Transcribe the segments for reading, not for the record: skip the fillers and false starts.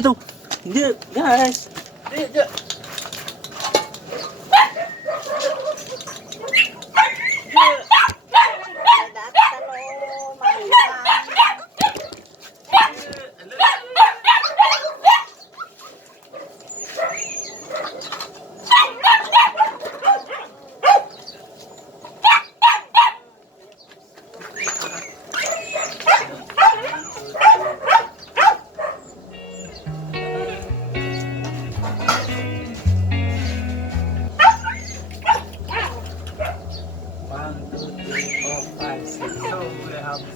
Ito. Hindi, guys. Hindi.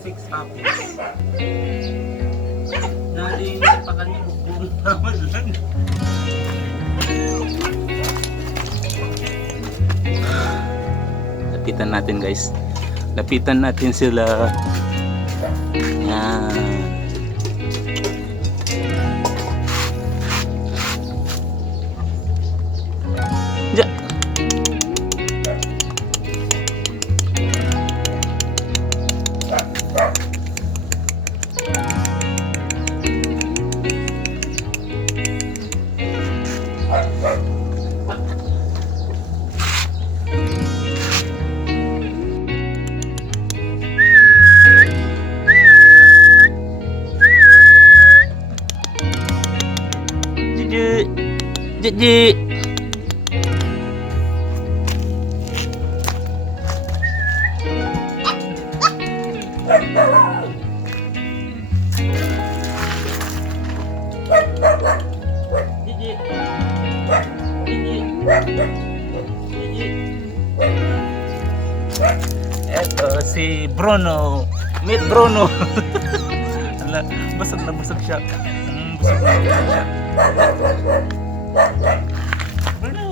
Six puppies. Nalinis pa kanya bugbong naman lang. Lapitan natin guys. Lapitan natin sila. Yan. Ja. Jadi eto si Bruno, meet Bruno. Ala, busog na busog siya. Busog na busog siya. Bruno.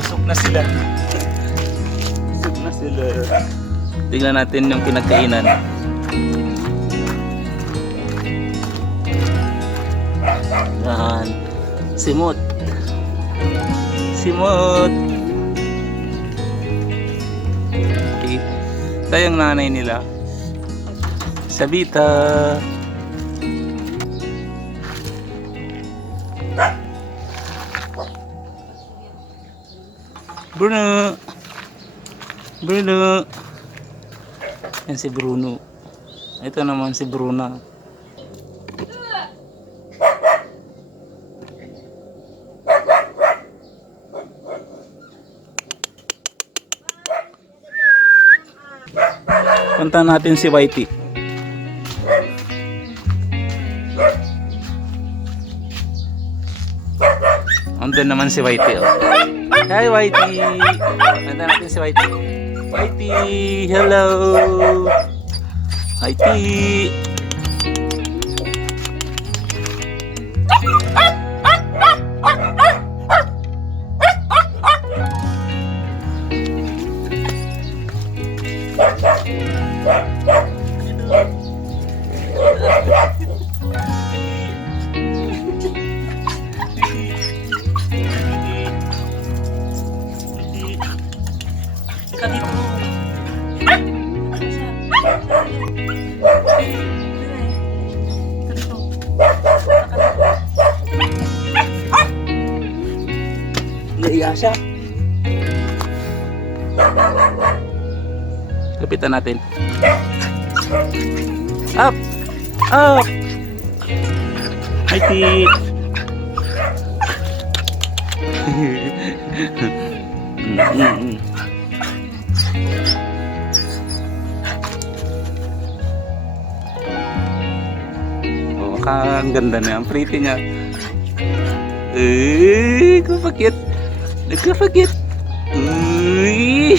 Busog na sila. Busog na sila. Tingnan natin yung pinagkainan. Yan. Simot. Simot. Okay. Ito yung nanay nila. Sabita. Bruno. Bruno. Yan si Bruno. Ito naman si Bruna. Punta natin si Whitey. Andun naman si Whitey. Oh. Hi Whitey. Punta natin si Whitey. Whitey, hello. Whitey. Naiya siya. Lapitan natin. Up! Up! Whitey! Oh, ang ganda niya. Ang pretty niya. Kapakit. Nagkapakit. Uy!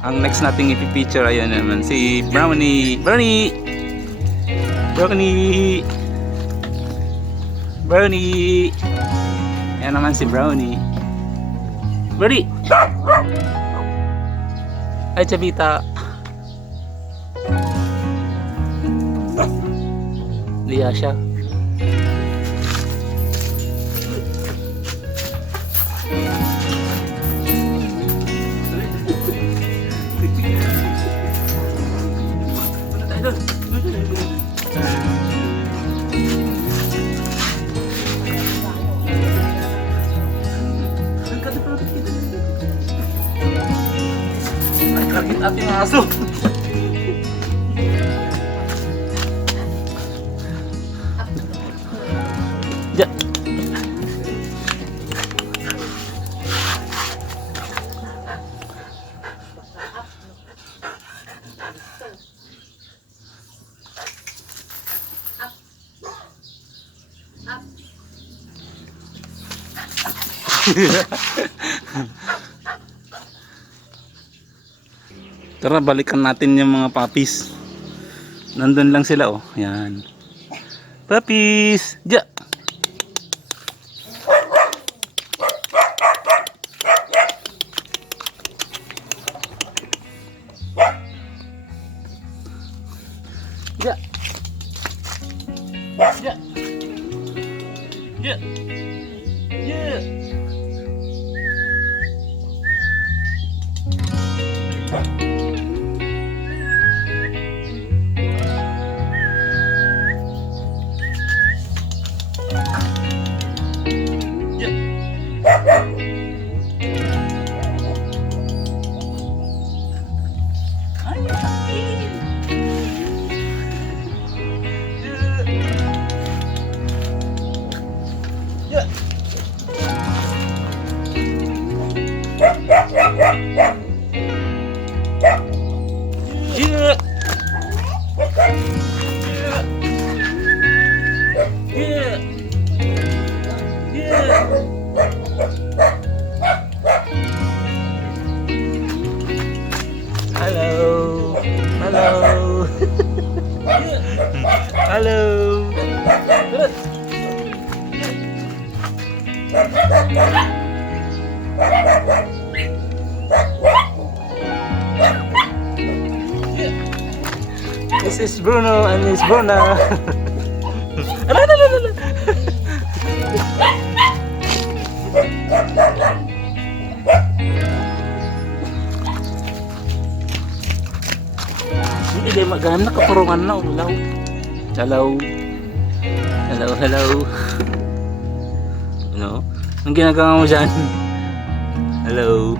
Ang next nating ipipicture ayan naman si Brownie. Brownie! Brownie! Brownie! Ayan naman si Brownie. Brownie! Ay, Chavita. Liya siya. Nagkakit ating aso. Ja. Tara, balikan natin yung mga puppies. Nandun lang sila oh. Yan. Puppies! Ja! Ja! Ja! Ja! Ja! Hello. Hello. Hello. This is Bruno and Miss Bruna. Hindi din maghanap na kapurungan na ulaw. Hello. Hello, hello. Ano? Anong ginagawa mo dyan? Hello.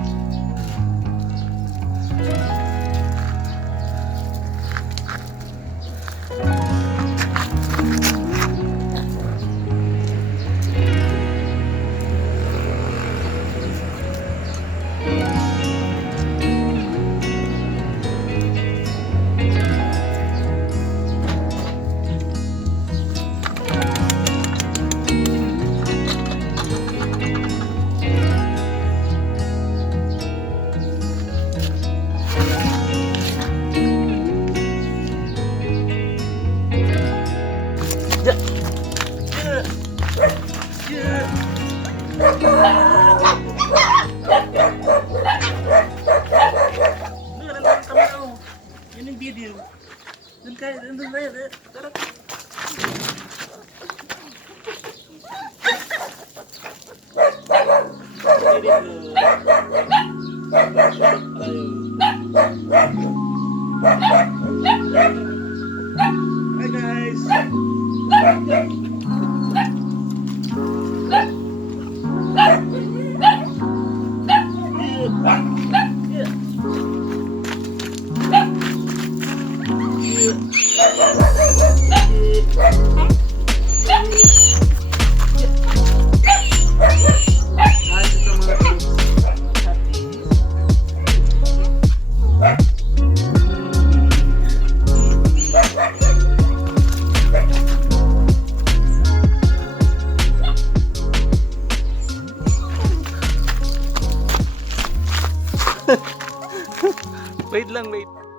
Video. Doon kayo, doon kayo. Tara. Hi guys. Yeah. lang, mate.